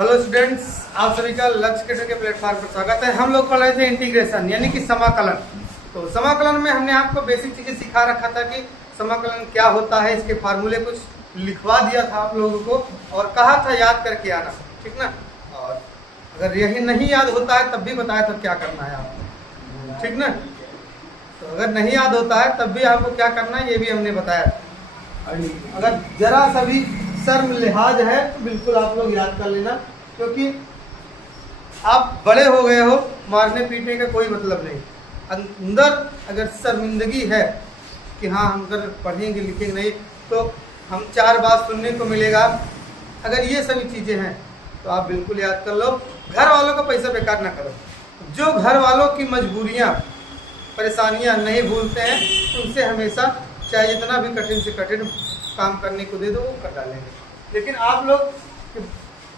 Hello students, आप सभी का लक्ष्य कैडर के प्लेटफॉर्म पर स्वागत है। हम लोग पढ़ रहे थे इंटीग्रेशन यानी कि समाकलन। तो समाकलन में हमने आपको बेसिक चीजें सिखा रखा था कि समाकलन क्या होता है, इसके फार्मूले कुछ लिखवा दिया था आप लोगों को और कहा था याद करके आना, ठीक ना। और अगर यही नहीं याद होता है तब भी बताया था क्या करना है आपको, ठीक ना। तो अगर नहीं याद होता है तब भी आपको क्या करना है ये भी हमने बताया। अगर जरा सा भी शर्म लिहाज है तो बिल्कुल आप लोग याद कर लेना, क्योंकि आप बड़े हो गए हो, मारने पीटने का कोई मतलब नहीं। अंदर अगर शर्मिंदगी है कि हाँ हम अगर पढ़ेंगे लिखेंगे नहीं तो हम 4 बात सुनने को मिलेगा। अगर ये सभी चीज़ें हैं तो आप बिल्कुल याद कर लो। घर वालों का पैसा बेकार ना करो। जो घर वालों की मजबूरियाँ परेशानियाँ नहीं भूलते हैं उनसे हमेशा चाहे जितना भी कठिन से कठिन काम करने को दे दो वो कर डालेंगे। लेकिन आप लोग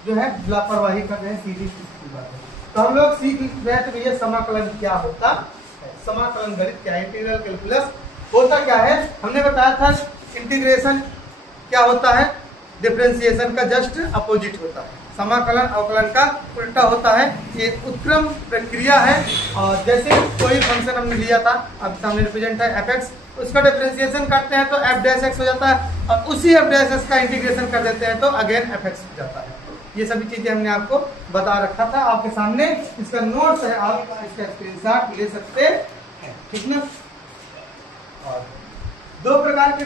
जो है लापरवाही कर रहे हैं, सीधी बात है। तो हम लोग सीख रहे थे भैया समाकलन क्या होता है, समाकलन गणित क्या है, इंटीग्रल कैलकुलस होता क्या है। हमने बताया था इंटीग्रेशन क्या होता है, डिफरेंशिएशन का जस्ट अपोजिट होता है। समाकलन अवकलन का उल्टा होता है। ये उत्क्रम प्रक्रिया है। और जैसे कोई फंक्शन हमने लिया था, अब सामने रिप्रेजेंट है f(x), उसका डिफरेंशिएशन करते हैं तो f'(x) हो जाता है और उसी f'(x) का इंटीग्रेशन कर देते हैं तो अगेन f(x) हो जाता है। ये सभी चीजें हमने आपको बता रखा था, आपके सामने इसका नोट्स है, आप इसका स्क्रीनशॉट ले सकते हैं, ठीक ना। और 2 प्रकार के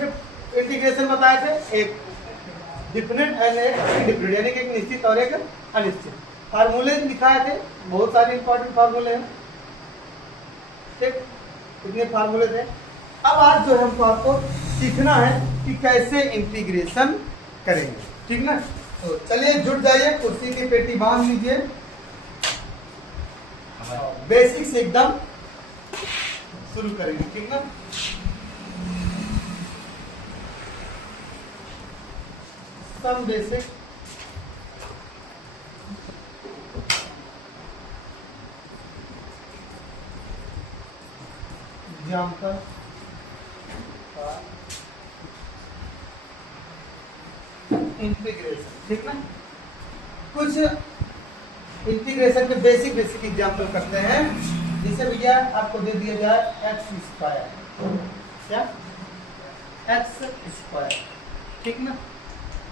इंटीग्रेशन बताए थे, एक डिफिनिट एंड एक इंडिफिनिट, यानी कि एक निश्चित और एक अनिश्चित। फार्मूले दिखाए थे, बहुत सारे इंपॉर्टेंट फार्मूले हैं, ठीक, कितने फार्मूले थे। अब आज जो हमको आपको सीखना है कि कैसे इंटीग्रेशन करेंगे, ठीक ना। तो चलिए जुट जाइए, कुर्सी की पेटी बांध लीजिए, बेसिक से एकदम शुरू करेंगे, ठीक ना। सम बेसिक एग्जाम्पल इंटीग्रेशन, ठीक ना। कुछ इंटीग्रेशन के बेसिक एग्जाम्पल करते हैं। जैसे भैया आपको दे दिया जाए x², क्या x², ठीक ना।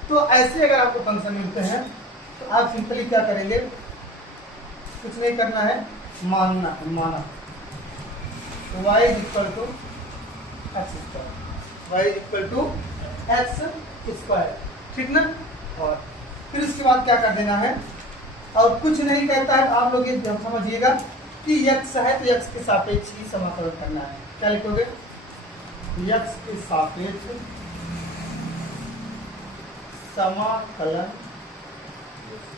तो ऐसे अगर आपको फंक्शन मिलते हैं तो आप सिंपली क्या करेंगे, कुछ नहीं करना है, माना तो y = x², ठीक ना। और फिर उसके बाद क्या कर देना है, और कुछ नहीं कहता है, आप लोग ये समझिएगा कि x है तो x के सापेक्ष ही समाकलन करना है। क्या लिखोगे, x के सापेक्ष समाकलन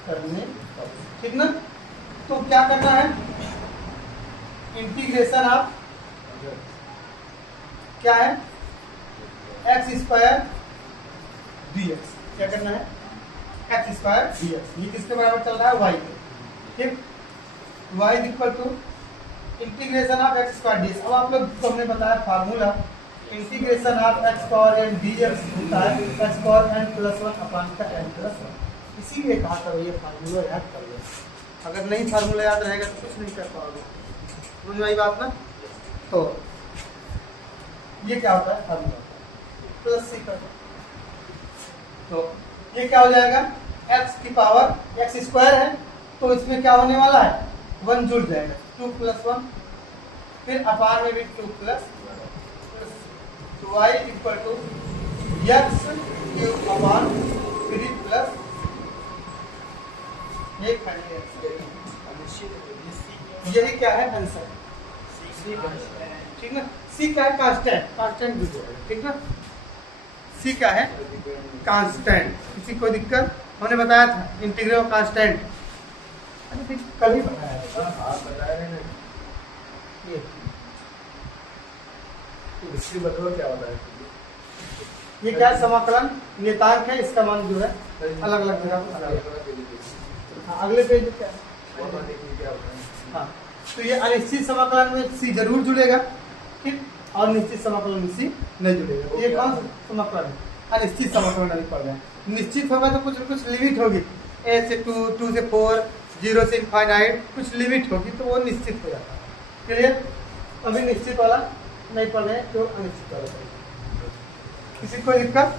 करने, ठीक ना। तो क्या करना है, इंटीग्रेशन आप क्या है x² dx, क्या करना है x² dx। ये किसके बराबर चल रहा है, y के, ठीक। y = integration of x² dx। अब आप लोग को हमने बताया formula, integration of x² dx होता है x² n+1/n+1। इसीलिए कहा था ये फार्मूला याद कर लो। अगर नहीं फार्मूला याद रहेगा तो कुछ नहीं कर पाओगे, समझ में आई बात ना। तो ये क्या होता है, फार्मूला +c का। तो ये क्या हो जाएगा, x² है तो इसमें क्या होने वाला है, 1 जुड़ जाएगा, 2 + 1, फिर अपान में भी 2 + तो y = x³ यही क्या है आंसर, ठीक ना। c क्या है, कांस्टेंट भी है, ठीक ना। c क्या है, कांस्टेंट। किसी कोई दिक्कत, हमने बताया था इंटीग्रल कांस्टेंट, कल ही बताया था, आप बताया नहीं। ये बताओ क्या होता है, ये क्या है, समाकलन नियतांक है, इसका मान जो है अलग अलग जगह। अगले पेज क्या है, हाँ। तो ये अनिश्चित समाकलन में c जरूर जुड़ेगा, ठीक, और निश्चित समाकलन में c नहीं जुड़ेगा। तो ये कौन सा समाकलन है, अनिश्चित समाकलन अभी पढ़ रहे हैं। निश्चित होगा तो कुछ न कुछ लिमिट होगी, ए से 2, 2 से 4, 0 से इनफाइनाइट कुछ लिमिट होगी तो वो निश्चित हो जाता है। क्लियर? अभी निश्चित वाला नहीं पढ़ रहे तो अनिश्चित वाला पढ़ेंगे। किसी को दिक्कत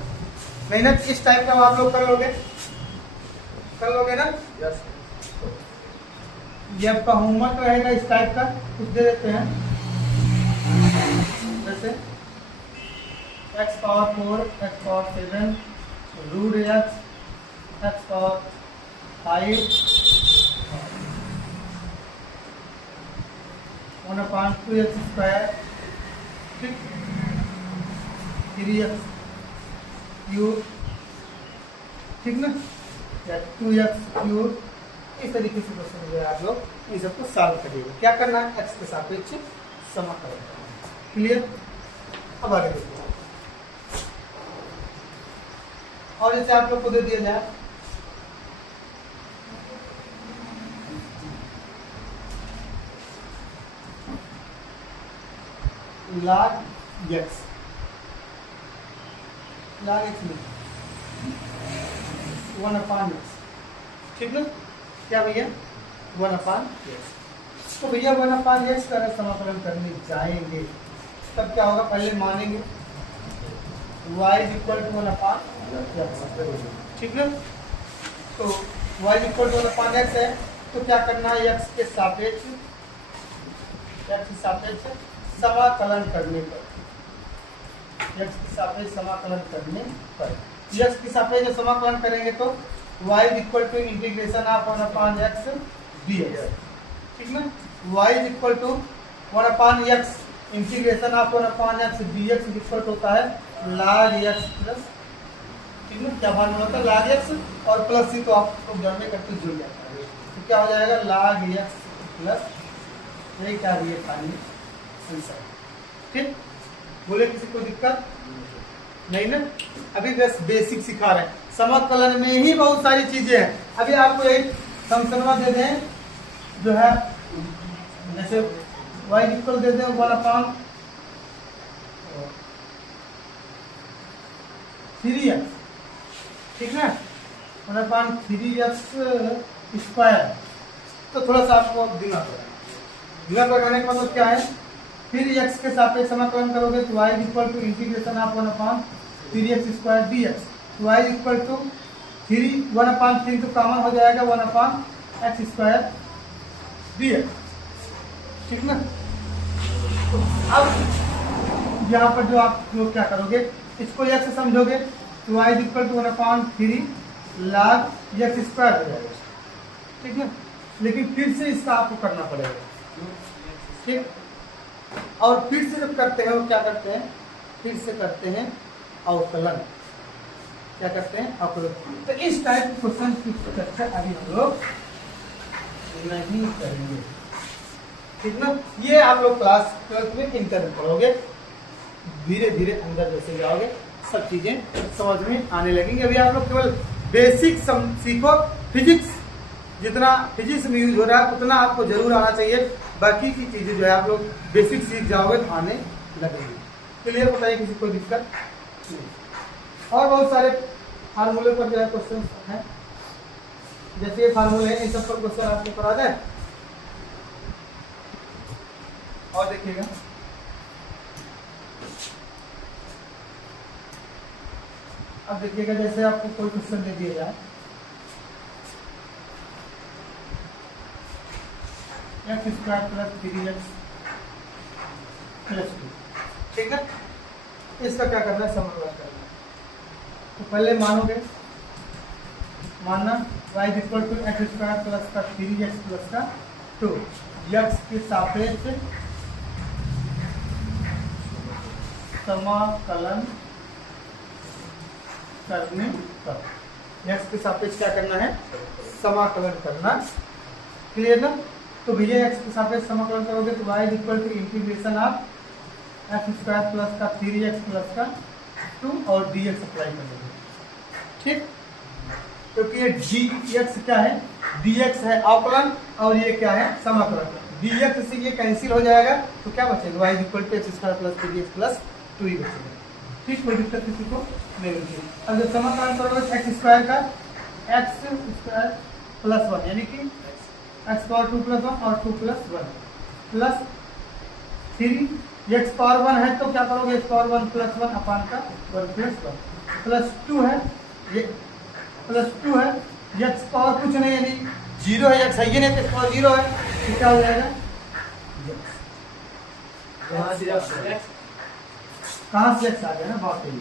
नहीं ना? इस टाइप का आप लोग कर लोगे ना? यस। ये आपका होमवर्क रहेगा इस टाइप का, कुछ दे देते हैं जैसे x power 4, x power 7, root x power 5, 1/2x square, ठीक, 3x क्यूब, ठीक ना, या 2x क्यूब। इस तरीके से क्वेश्चन जो है आप लोग इन सबको सॉल्व करिएगा। क्या करना है? x के सापेक्ष समाकलन करना है। क्लियर? अब आगे देखिए, और जैसे आप लोग को दे दिया जाए log x में 1/x, ठीक ना? क्या भैया? 1/x। तो भैया 1/x का समाकलन करने जाएंगे तब क्या होगा? पहले मानेंगे y इक्वल टू 1/x, ठीक ना? तो y इक्वल टू 1/x है तो क्या करना है? x के सापेक्ष समाकलन करने पर, x के सापेक्ष समाकलन करने पर, x के सापेक्ष समाकलन करेंगे तो y equal to integration of 1/x dx, ठीक ना? y equal to 1/x integration of 1/x dx equal होता है log x प्लस, ठीक ना? क्या मान होता है? log x और प्लस ही तो आप लोग जानने करते जुड़ जाता है, तो क्या हो जाएगा? log x प्लस, यही क्या है खाली आंसर, ठीक? बोले किसी को दिक्कत नहीं ना? अभी बस बेसिक सिखा रहे हैं, समाकलन में ही बहुत सारी चीजें हैं। अभी आपको एक फंक्शनवा दे दें जो है जैसे y इक्वल दे दें 1/3x, ठीक है, 1/3x स्क्वायर। तो थोड़ा सा आपको दिमाग लगाने का मतलब क्या है? फिर x के सापेक्ष समाकलन करोगे तो y equal to integration of 1/3x square dx, y equal to 1/3 तो कॉमन हो जाएगा 1/x स्क्वायर dx, ठीक ना? तो अब यहाँ पर जो आप लोग क्या करोगे, इसको x से समझोगे तो y equal to 1/3 log x square हो जाएगा, ठीक है? लेकिन फिर से इसका आपको करना पड़ेगा, ठीक? और फिर से जब करते हैं वो क्या करते हैं? फिर से करते हैं अवकलन। क्या करते हैं? अवकलन। तो इस टाइप के क्वेश्चन की चर्चा अभी हम लोग नहीं करेंगे, ठीक ना? ये आप लोग क्लास 12th में इंटर में पढ़ोगे, धीरे धीरे अंदर जैसे जाओगे सब चीजें समझ में आने लगेंगी। अभी आप लोग केवल बेसिक सीखो। फिजिक्स जितना फिजिक्स में यूज हो रहा है उतना आपको जरूर आना चाहिए, बाकी की चीजें जो है आप लोग बेसिक सीख जाओगे तो आने लगेंगी। क्लियर? बताइए किसी को दिक्कत नहीं। और बहुत सारे फार्मूले पर जो है क्वेश्चन है, जैसे ये फार्मूले है इन सब पर क्वेश्चन आपको करा दें। और देखिएगा अब देखिएगा जैसे आपको कोई क्वेश्चन दे दिया जाए x square plus 3x plus 2, ठीक है? इसका क्या करना है? समाकलन करना है। तो पहले मानना y equal to x square plus का 3x प्लस का 2 x के सापेक्ष समाकलन करने पर, x के सापेक्ष क्या करना है? समाकलन करना। क्लियर ना? तो भैया x के सापेक्ष समाकलन करोगे तो y equal to integration of x square plus का 3x प्लस का 2 और dx अप्लाई करोगे, ठीक? क्योंकि ये dx क्या है? dx है अवकलन और ये क्या है? समाकलन। dx से ये कैंसिल हो जाएगा तो क्या बचेगा? y equal to x square plus 3x plus 2 ही बचेगा, ठीक? कोई दिक्कत किसी को नहीं होगी। अब जब समाकलन करोगे x स्क्वायर का एक्स स्क्वायर प्लस 1 यानी कि एक्स पावर 2 प्लस 1 और 2 प्लस 1 प्लस 3 एक्स पावर 1 है तो क्या करोगे एक्स पावर 1 प्लस 1 अपान का 1 प्लस 1 प्लस 2 है ये प्लस 2 है एक्स पावर कुछ नहीं यानी 0 है एक्स है ये नहीं तो एक्स पावर 0 है तो क्या हो जाएगा कहाँ से एक्स आ गया ना बात है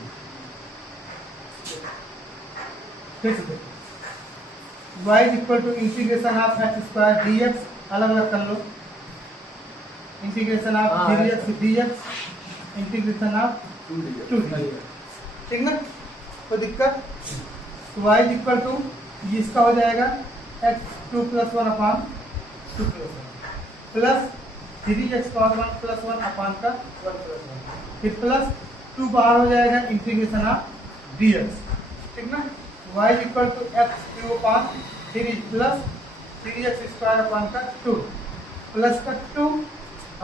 फिर से देखो y equal to integration of X square D X अलग अलग कर लो integration of 3x dx integration of 2 ठीक ना कोई दिक्कत तो y इक्वल टू इसका हो जाएगा x 2 प्लस 1 अपान 2 plus 1 plus 3x power 1 plus 1 अपान का 1 प्लस 1 फिर प्लस 2 बाहर हो जाएगा इंटीग्रेशन ऑफ dx ठीक ना y equal to x cube upon 3 plus 3x square upon का 2 प्लस का 2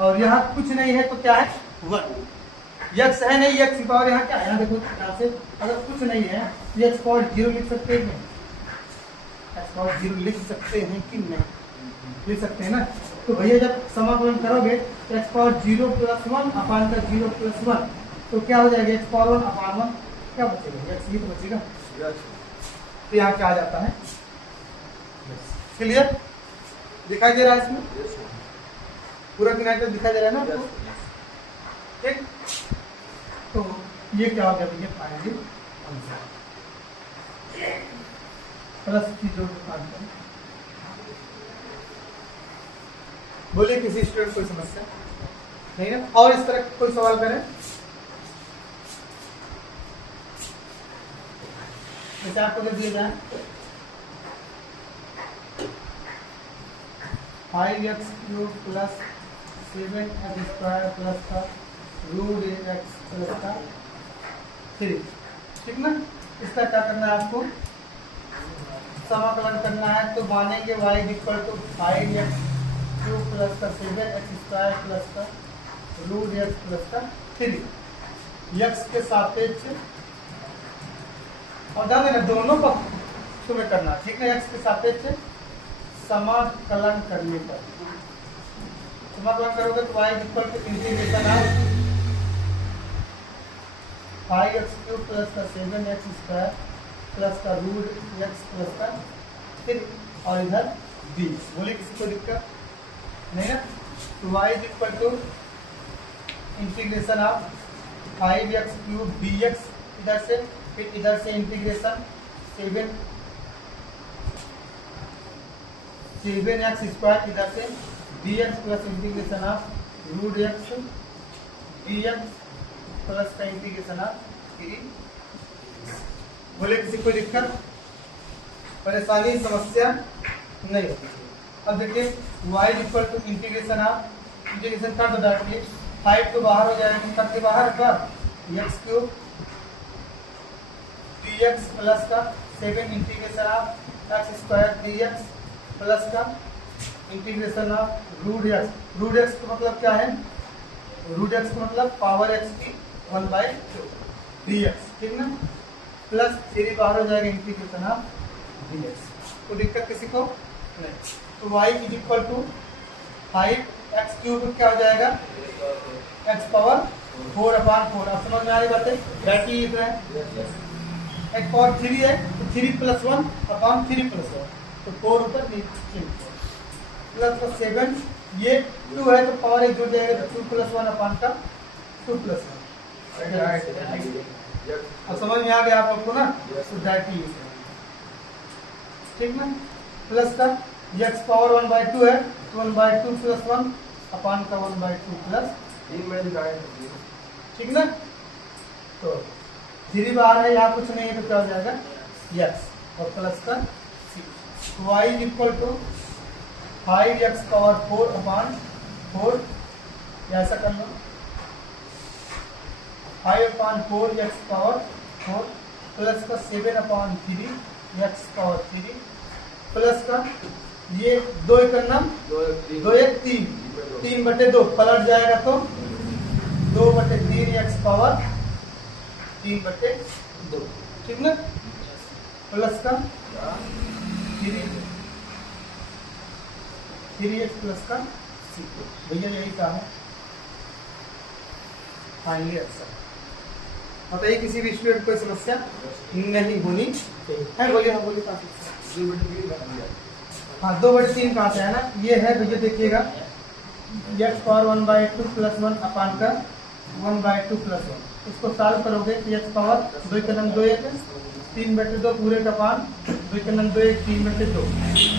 और यहाँ कुछ नहीं है तो क्या है 1 x है नहीं x की पावर यहाँ क्या है यहाँ देखो यहाँ से अगर कुछ नहीं है तो x पावर 0 लिख सकते हैं x पावर 0 लिख सकते हैं कि नहीं लिख सकते हैं ना तो भैया जब समाकलन करोगे तो x पावर 0 प्लस 1 अपान का 0 प्लस 1 तो क्या हो जाएगा x पावर 1 अपान 1 क्या बचेगा x ही तो बचेगा तो यहाँ क्या आ जाता है क्लियर दिखाई दे रहा है इसमें पूरा किनारे दिखाई दे रहा है ना आपको ठीक तो ये क्या हो गया भैया फाइनली आंसर प्लस की जो आंसर बोलिए किसी स्टूडेंट कोई समस्या नहीं ना और इस तरह कोई सवाल करें जैसे आपको दे दिया जाए 5x cube plus 7x square plus का रूट x प्लस का 3 ठीक ना इसका क्या करना है आपको समाकलन करना है तो मानेंगे y equal to 5x cube plus का 7x स्क्वायर प्लस का रूट x प्लस का 3 x के सापेक्ष और ध्यान देना दोनों पक्ष तुम्हें करना ठीक है x के सापेक्ष समाकलन करने पर समाकलन करोगे तो y equal to integration of 5x cube plus का 7x स्क्वायर प्लस का रूट x प्लस का 3 और इधर 20 बोले किसी को दिक्कत नहीं ना तो y equal to integration of 5x cube dx इधर से फिर इधर से इंटीग्रेशन 7x स्क्वायर इधर से dx plus integration of root x dx plus का इंटीग्रेशन ऑफ 3 बोले किसी कोई दिक्कत परेशानी समस्या नहीं होती अब देखिए y equal to integration of integration कर दो डायरेक्टली 5 तो बाहर हो जाएगा करके बाहर कर x क्यूब dx प्लस का 7 integration of x square dx plus का इंटीग्रेशन ऑफ रूट x का मतलब क्या है रूट x का मतलब पावर x की 1/2 dx ठीक ना प्लस 3 बाहर हो जाएगा इंटीग्रेशन ऑफ dx तो दिक्कत किसी को नहीं तो y is equal to 5x cube क्या हो जाएगा x पावर 4 अपान 4 अब समझ में आ रही बातें डायरेक्टली लिख रहे हैं x पावर 3 है तो 3 प्लस 1 अपान 3 प्लस 1 तो 4 ऊपर नीचे प्लस का 7 ये 2 है तो पावर 1 जुड़ जाएगा तो 2 प्लस 1 अपान का 2 प्लस 1 अब समझ में आ गया आप लोग को ना तो डायरेक्टली ठीक ना प्लस का x पावर 1/2 है तो 1/2 प्लस 1 अपान का 1/2 प्लस ठीक ना तो 3 बाहर है यहाँ कुछ नहीं है तो क्या हो जाएगा x और प्लस का y equal to 5x power 4 upon 4 ऐसा कर लो 5 अपान 4 x पावर 4 प्लस का 7 अपान 3 x पावर 3 प्लस का ये 2 करना 2 1 3 बटे 2 पलट जाएगा तो 2/3 x पावर 3/2 ठीक ना प्लस का 3x प्लस का c4। भैया यही क्या है फाइनली आंसर। बताइए किसी भी स्टूडेंट को समस्या नहीं होनी चाहिए है। बोलिए, हाँ बोलिए। हाँ 2/3 कहाँ से है ना, ये है भैया देखिएगा x पावर 1/2 प्लस 1 अपान का 1/2 प्लस 1। इसको सॉल्व करोगे तो x पावर 2 का नंग 2 1 3/2 पूरे का पान 2 का नंग 2 1 3/2।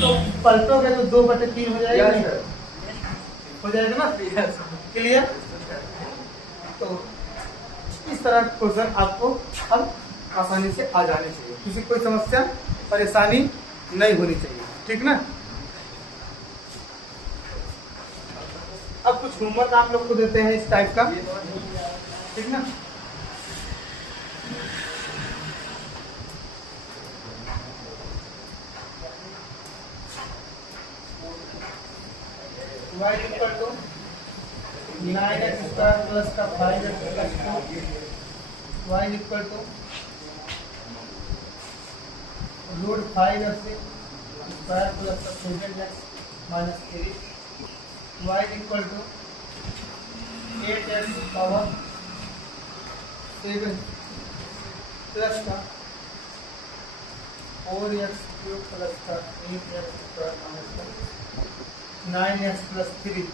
तो पलटोगे तो 2/3 हो जाएगा, हो जाएगा ना, क्लियर। तो इस तरह के क्वेश्चन आपको अब आसानी से आ जाने चाहिए, किसी कोई समस्या परेशानी नहीं होनी चाहिए, ठीक ना। अब कुछ होमवर्क आप लोग को देते हैं इस टाइप का, ठीक ना। y equal to 9x square plus का 5x plus 2, y equal to root 5x square plus का 7x minus 3, y equal to 8x power 7 plus का 4x क्यूब प्लस का 8x स्क्वायर माइनस का 9x plus 3,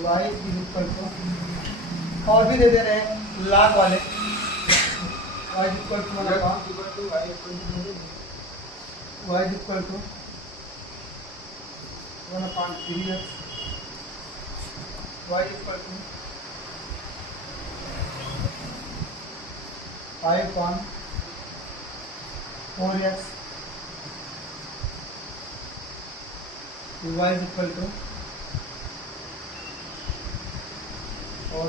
y equal to और भी दे दे रहे हैं लाख वाले, y equal to y equal to 1/3x, y equal to 5/4x, y equal to और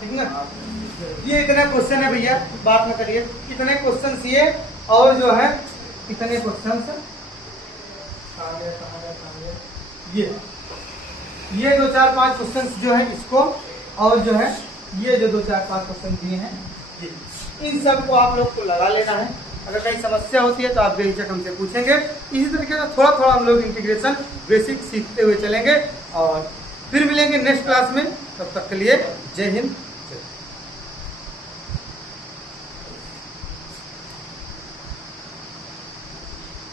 ठीक ना। ये इतना क्वेश्चन है भैया, बात न करिए, इतने क्वेश्चन ये और जो है कितने क्वेश्चन ये 2 4 5 क्वेश्चन जो है इसको, और जो है ये जो 2 4 5 क्वेश्चन दिए हैं ये, इन सब को आप लोग को लगा लेना है। अगर कहीं समस्या होती है तो आप बेहिचक हमसे पूछेंगे। इसी तरीके से थोड़ा थोड़ा हम लोग इंटीग्रेशन बेसिक सीखते हुए चलेंगे और फिर मिलेंगे नेक्स्ट क्लास में। तब तक के लिए जय हिंद।